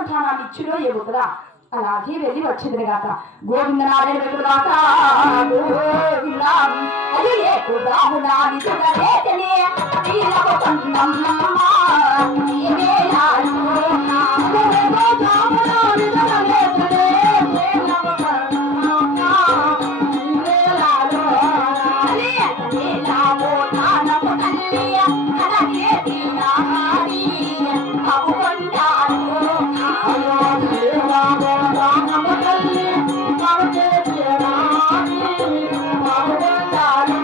మానసఠానాన్ని ఇచ్చిలో ఏమో కదా అలాగే వెళ్ళి వచ్చింది గాక గోవిందనారాయణ వెలుగాక అదే కుదామునాని సుగలేతనే వీరవ కన్నమ్మ ఏమేలాలు కుదామునాని సుగలేతనే వీరవ కన్నమ్మ ఏమేలాలు అలే అలేలావో తానము తల్లియ కలగే తీనాడి అవుకొండాను అయ్యో దేవావో తానము తల్లి కలగే తీనాడి అవుకొండాను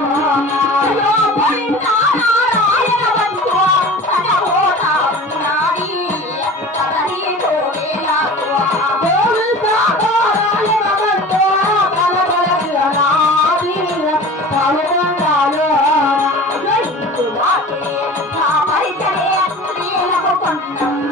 అయ్యో గోవిందనారాయణ వందో కనవో తావునాడి కదరి గోవేలావో గోవిందనారాయణ వందో కలగే తీనాడి అవుకొండాను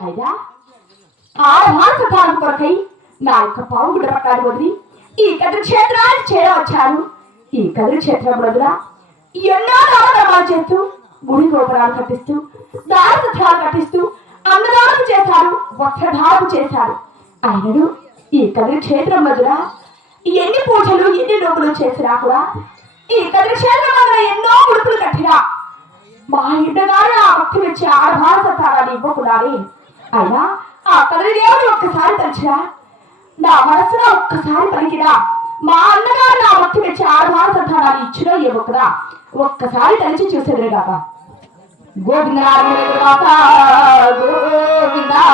అయ్యా ఆ మానసఠానం కొరకై నా యొక్క పావుగుడ్డ పట్టాలు వదిలి ఈ గత క్షేత్రాన్ని చేరవచ్చాను. ఈ కదిరి క్షేత్రంలో ఎన్నో నామకరణాలు చేస్తూ గుడి గోపురాలు కట్టిస్తూ దాన సత్రాలు కట్టిస్తూ అన్నదానం చేశారు, వస్త్రధారణ చేశారు. ఆయనను ఈ కదిరి క్షేత్రం మధ్యన ఎన్ని పూజలు ఎన్ని లోపులు చేసినా కూడా ఈ కదిరి క్షేత్రం మధ్యన ఎన్నో గుడుపులు కట్టినా మా ఇంటగానే ఆ భక్తి వచ్చి ఆడభార సత్తారాన్ని ఇవ్వకూడాలి. అయినా ఆ కదిరి దేవుని ఒక్కసారి తలిచినా నా మనసులో ఒక్కసారి పలికినా మా అన్నగారు నా భక్తి వచ్చి ఆడభార సత్తారాన్ని ఇచ్చినా ఇవ్వకుడా ఒక్కసారి తలిచి చూసేది కాక గోవిందా గోవిందా